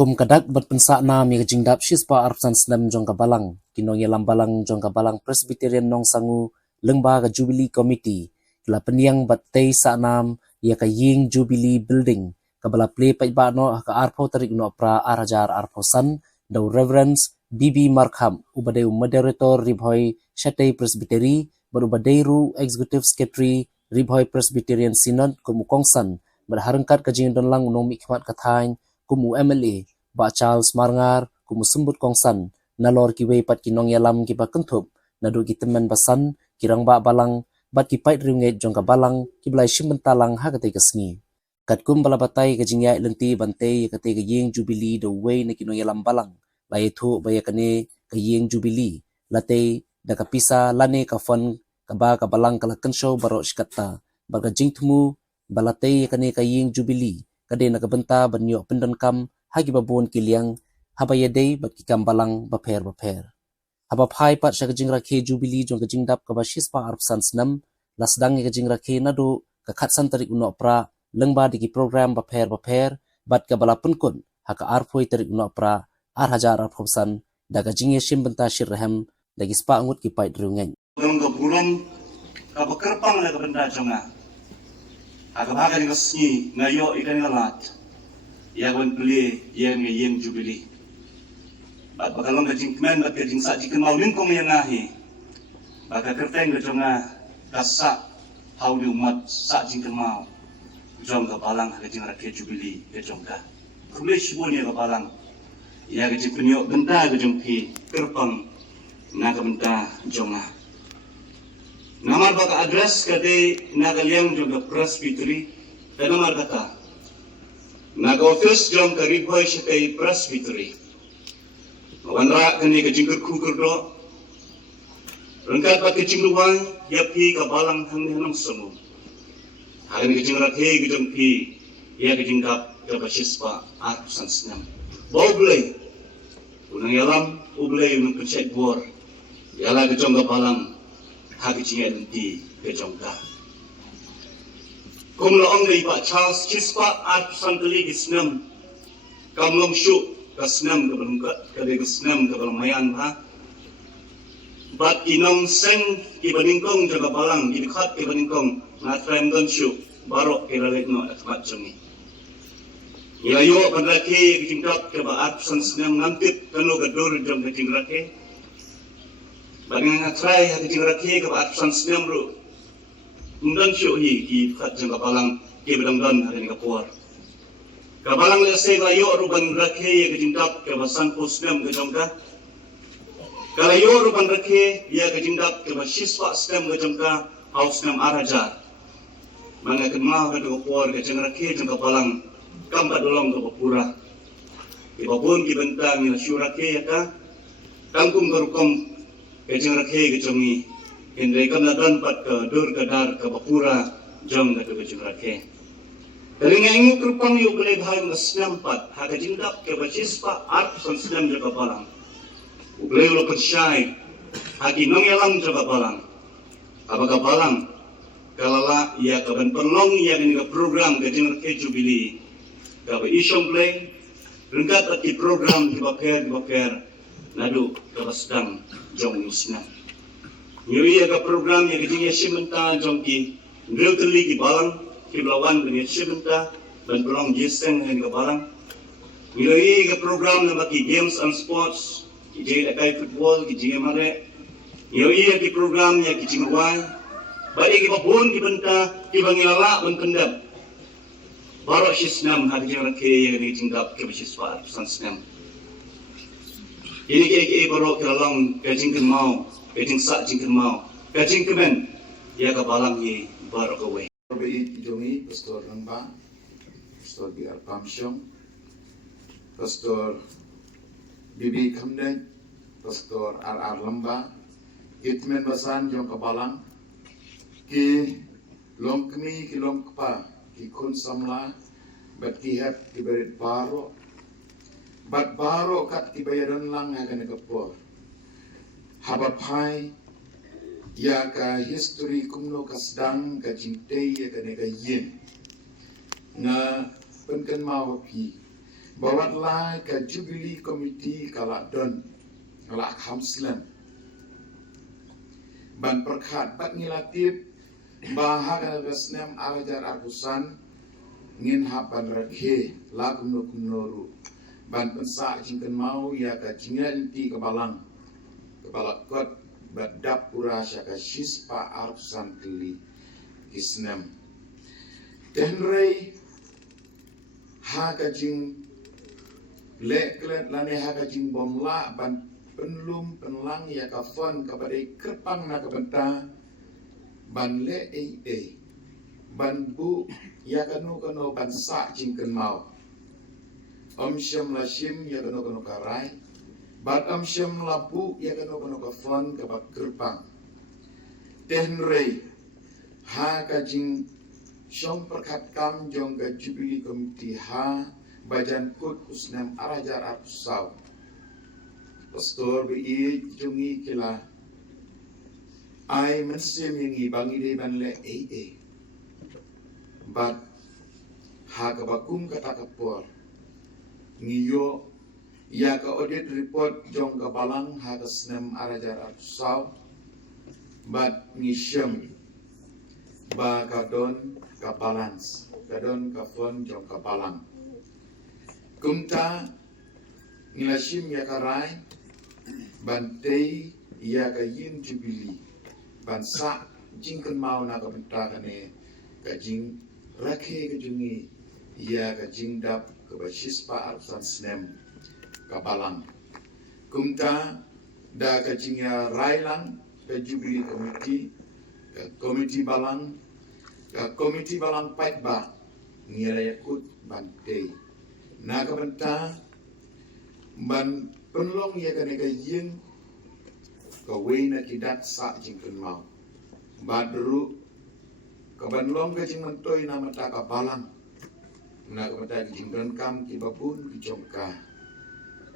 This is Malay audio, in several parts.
Kum kadak bat pensa na mi jingdap shispa arpsan snam jong kabalang kinong yelam balang jong kabalang Presbyterian nong sangu lengba ka Jubilee Committee la peniang bat tei sa nam ya ka ying Jubilee Building kabala play pa ba no ka arpo tarik no pra arajar arpo san do Reverends BB Markham ubadeu moderator ribhoi Shatei Presbytery baru badeiru Executive Secretary ribhoi Presbyterian Synod kumukongsan berharengkat ka jing don lang unom ikmat kathain kumu MLA ba Charles Marngar kumu sembut kongsan nalor kiwe pat kinong yalam ki ba kentup nadu ki temen basan kirang ba balang bat ki pait riunget jong ka balang ki blai shimbentalang ha kate kesngi kat kum balabatai ka jingyai lenti bante kate ka yeng Jubilee the way na kinong yalam balang lai thu ba yakane ka yeng Jubilee late da ka pisa lane ka fon ka ba ka balang kala kensho baro shikata baga jingtmu balate yakane ka yeng Jubilee kade nakabenta banyo pendan kam hagi babon kiliang habayade bat kikam balang baper haba phai pat sha kajing rakhe Jubilee jong kajing dap ka bashis pa arpsan snam lasdang kajing rakhe nadu ka khatsan tarik uno pra lengba diki program baper bat ka bala penkun haka arphoi tarik uno pra ar hajar arphobsan da kajing yeshim benta shirhem dagi spa ngut ki pait rungen Nunggu bulan ka bekerpang la ka benda jonga aga bagan ngasni ngayo ikan ngalat ya wan pli yang yeng Jubilee bat bakalong ka jingkmen bat ka jingsa jikan maulin kong yang ngahi baka kerteng ka jonga kasa hauli umat sa jingkan mau jong ka balang ka jing rakhe Jubilee ka jongka kule shibon ya ka balang ya ka jingpenyo benda ka jongpi kerpang na ka benda jonga namar baka address kade nagaliang jong ka Presbytery dan namar kata naga office jong ka ribhoy Shatei Presbytery wanra kani ka jingkur kukur do rengkat bat ka jingluwai yapi ka balang hangni hanang semu hagan ka jingrat he ka jong pi ya ka jingkap ka basispa arpusan snam boblay unang yalam ublay unang pencet bor yala ka jong ka balang hagi jingat nanti ke jongka. Kum laong dari Pak Charles Chispa arpusan kali kisnam kamlong syuk kasnam ke belungkat kade kisnam ke belamayan ha. Bat inong seng ibaningkong jaga balang didekat ibaningkong ngatrem don syuk barok kiralet no atmat jongi. Ilayo panrake kijingkap ke ba arpusan snam ngantip kanu gadur jong ke jingrake. Bagi ngatrai hati jingrakhe ke arpusan snam ru undan syuhi ki khat jang kapalang ki bedang-dan hari ni kapuar kapalang lese layo ruban rakhe ke jingdap ke basan snam ke jongka kalayo ruban rakhe ya ke jingdap ke basiswa snam ke jongka haus snam arajar manga kenma ke kapuar ke jingrakhe jang kapalang kambat dolong ke bapura ki babun ki bentang ni syurakhe ya ka kangkum garukom kajing rakhe kejongi hindai kamladan pat ke dur kadar ke bapura jong ke kajing rakhe dari ngengu kerupang yuk kelai bahai ngasnam pat ha kajing dap ke basispa arpusan snam jaga balang uglai ulo pensyai hagi nong yalang jaga balang abaga balang kalala ia kaban perlong ia ke program kajing rakhe Jubilee ka isyong play rengkat at ki program di baper nadu kabasdang jong musnam nyuri aga program yang kijing yashimenta jong ki ndrel teli ki balang ki blawan dengan yashimenta dan pelong jeseng dengan balang nyuri aga program na baki games and sports kijing akai football kijing mare nyuri aga program yang kijing wai bari ki babon ki benta ki bangilala ban pendap barok shisnam hadjang rakhe yang kijing dap ke bisiswa san snam ini ke barok keralong kajing mau kajing sa jing mau kajing kemen ya ka balang ye barok away Perbi jongi pastor Lembang pastor BR Pamsyong pastor BB Kamden pastor RR Lembang itmen basan jong ka balang ki long kemi ki long kpa ki kun samla bat ki hep ki berit barok bat baro kat kibayaran lang akan kapor habapai ya ka history kumno kasdang ka jintei ya ka yin na penkan mau pi Bawatlah ke Jubilee Committee kalak don kalak Hamslam ban perkhat bat ngilatip bahaga gasnem alajar argusan ngin hapan rakhe lagum kumnoru ban pensa jingken mau ya ka jingan ti kebalang kepala kot badap pura syaka shispa argusan keli isnem tenrei haga jing leklet lane haga jing bomla ban penlum penlang ya ka fon kepada kerpang na kebenta ban le ban bu ya kanu ban sa jingken mau om syam la shim ya kanu karai ban om syam la bu ya kanu ka fon ke bak kerpang tenrei ha ka jing syong perkat kam jong ka Jubilee Committee ha bajan kut usnam arajar arusau pastor bi jungi kila ai mensim yang bangi de ban le bat ha ka bakum kata kapor ngiyo ya ka audit report jong ka balang ha ka snam arajar arusau bat ngisem ba kadon ka balance kadon ka fon jong ka balang kumta ngilashim ya karai bantei ya ka yin Jubilee bansa jingken mau na ka benta kane ka jing rakhe ka jungi ya ka jing dap ka bashispa arsan snem ka balang kumta da ka jingya railang ka Jubilee Committee ka komiti balang pait ba ngira yakut bantei na ka benta ban penlong ya ka nega yin ka wena kidat sa jingken mau badru ka banlong ka jing mentoi na mata ka balang na ka mata jingken kam ki babun ki jongka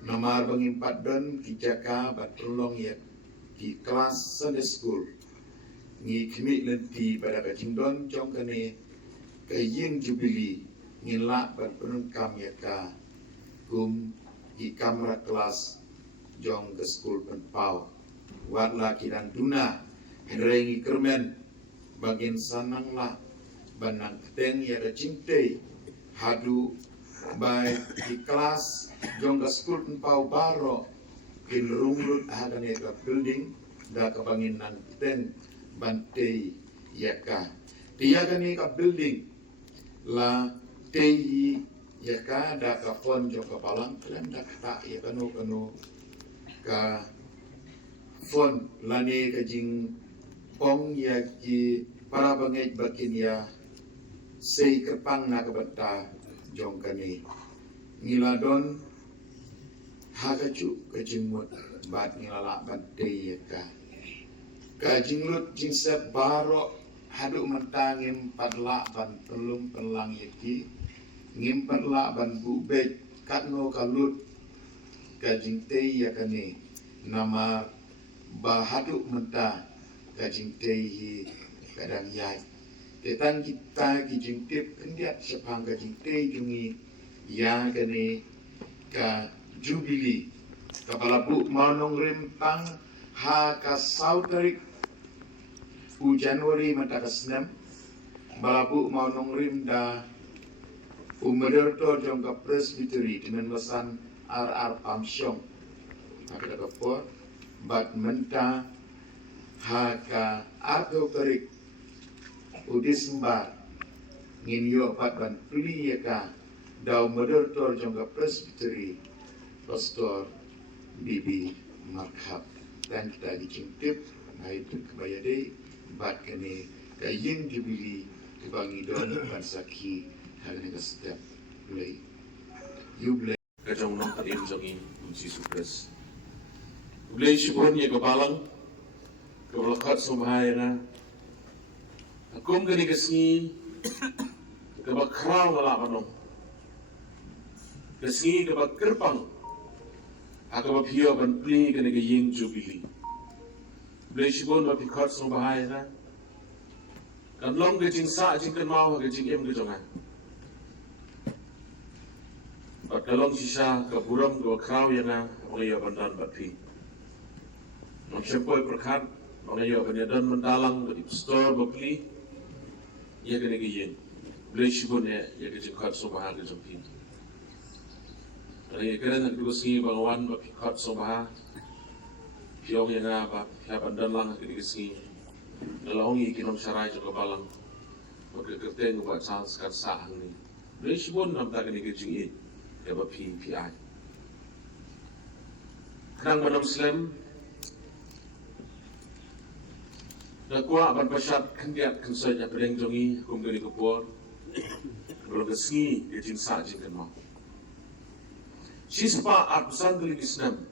namar bangimpat don ki jaka bat penlong ya ki kelas Sunday school ngi khimi lenti pada ka jingdon jong ka ne ka yin Jubilee ngila bat penun kam ya ka kum di kamera kelas jong ke school penpau watla kidan duna henrengi kermen bagin sanang lah banang keteng ya da cinte hadu by di kelas jong ke school penpau baro kin rumlut ada ne ka building da ka bangin nang keteng bantei yaka dia ka ne ka building la tei ya ka da ka fon jo ka balang klan da ka ya kanu ka fon lane ka jing pong ya ki para bangai bakin ya sei kerpang na ka bata jong kani ngiladon ha ka cu ka jing mut bat ngilala bante ya ka jing lut jing sep baro hadu mentangim padla ban pelum pelang ya ki ngimpat la ban bubej katno kalut kajing tei ya kane nama bahaduk menta kajing tei hi kadang yai tetan kita kijing tip kendiat sepang kajing tei jungi ya kane ka Jubilee kepala bu manong rempang ha ka sautarik u Januari mata kasnem balabu manong rim da Umaderto jongka presbytery dengan lesan RR Pamsyong Haka kapor bat menta haka atau terik udismbar ngin yo pat ban pli yaka daw modertor jongka presbytery pastor Bibi Markhab dan kita dicintip na itu kebayade bat kene kayin Jubilee kebangidon bansaki hal ni setiap mulai yublay kacang nong kadim zongi kunci supres mulai syukur ni kebalang kebalakat sumhai na akum gani kesni kebakrau lala manong kesni kebakkerpang akabaphiyo ban pli gani ke yin Jubilee mulai syukur mapikat sumhai na kan long ke jing sa jing kan mau ke jing em ke jongan bat kalong sisa ke buram ke kraw yana mengayo bandan bat pi nong sempoi perkat mengayo bandan mendalang bat store bapli ia kena giyin beli shibun ya ke jengkat sobaha ke jengpin dari kena nak digusi bangwan bat pikat sobaha piong yana bat pia bandan lang ke digusi dalangi kinong syarai juga balang bagi kerteng buat sans kan sahang ni beli shibun nam tak kena gijin ya PI. Kerang mana Muslim Nakwa aban pasyat kendiat kensanya pedeng jongi hukum gani kupor belum kesengi ke jin sa jin kenma Shispa arpusan kali Islam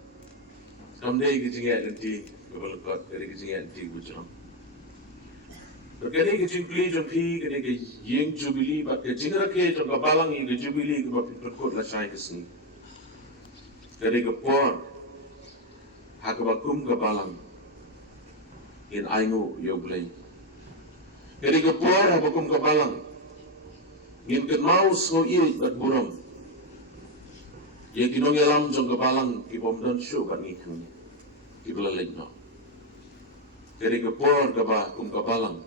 namdai ke jingya nanti belum kot dari ke jingya nanti bujang berkali ke jing pli jong pi kene ke yeng jubili bat ke jingra ke jong balang ke jubili ke bat perkot la sai ke sini dari ke por hakabakum ke balang in ainu yo blai dari ke por hakabakum ke balang in ke mau so il bat burong ye kinong yalam jong ke balang ki bom don shu bat ngikung ki belalek no dari ke por ke bakum ke balang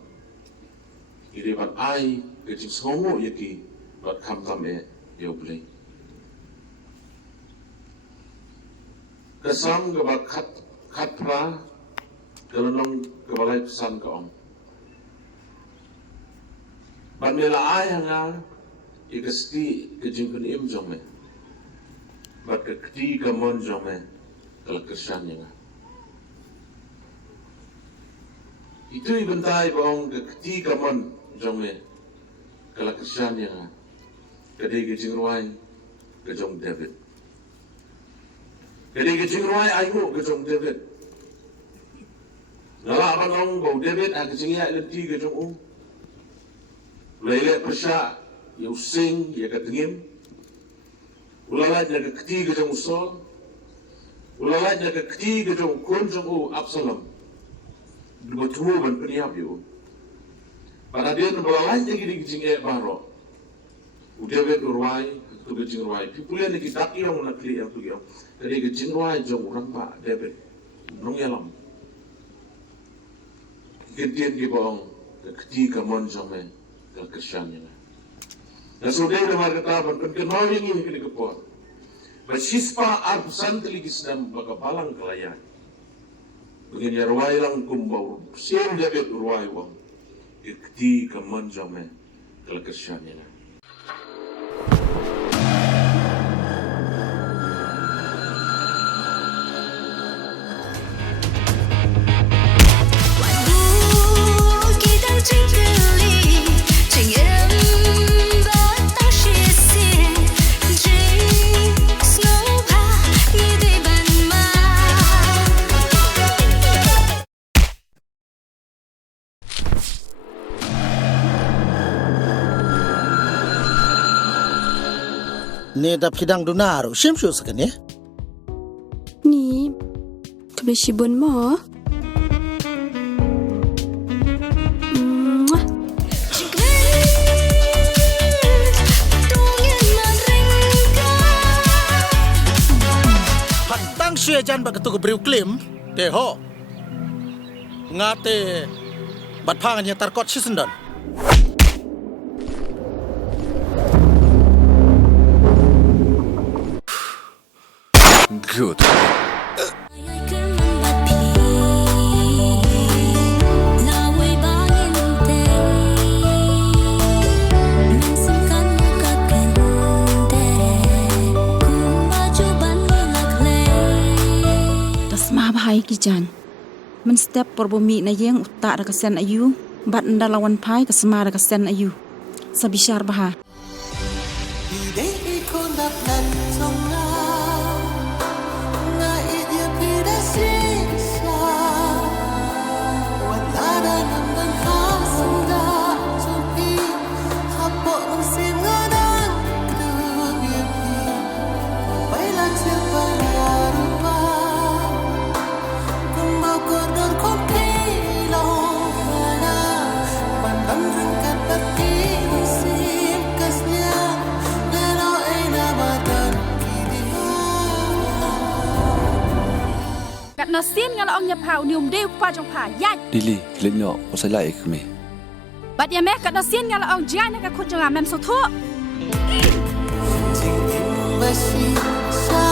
iri bat ai ke jing songo yaki bat kam tam yo blai kesam ke bat kat pra kelonong ke balai pesan ke ong bat mela ai hanga ikesti ke jing kun im jong me bat ke kti ke mon jong me kala kesan yang itu ibentai bong ke kti ke mon jong me kala kesan yang kadai ke jing ruai ke jong David kadai ke jing ruai ayu ke jong David ngala aban ong bau David ke jing ya lenti ke jong lele persya ya using ya ke tengim ulala ya ke kti ke jong usol ulala ya ke kti ke jong kun jong Absalom betul ban peniap yo pada dia nembalain jadi gijing baro udah bet urwai tu gijing urwai pipulian ni kita yang nak kli yang tu yang dari gijing urwai jong orang pak debet nong yalam gedian di bawang ketika mon jong me kesannya dan sudah ada marketa ban penkenal yang ini kena kepor basispa arpusan teligis dan baka balang kelayan begini urwai lang kumbau siang debet urwai wang ikti kaman jame kelakasyannya. Ne dap hidang dunaro shimshu sakane ni kabeshibon mo Pantang syejan bagatu kebriu klim te ho ngate bat panganya tarkot sisendan good. Tasma bahai kijan. Men step porbumi na yeng utak da kasian ayu, bat nda lawan pai kasma da kasian ayu. Sabishar baha. Hãy subscribe cho kênh Ghiền Mì Gõ để không bỏ lỡ nasin ngala ong nya pau nium de pa jong pa ya Dili kilinyo o sa laik kami. bat ya me ka nasin ngala ong jian ka khut jong mem so tho Basi sa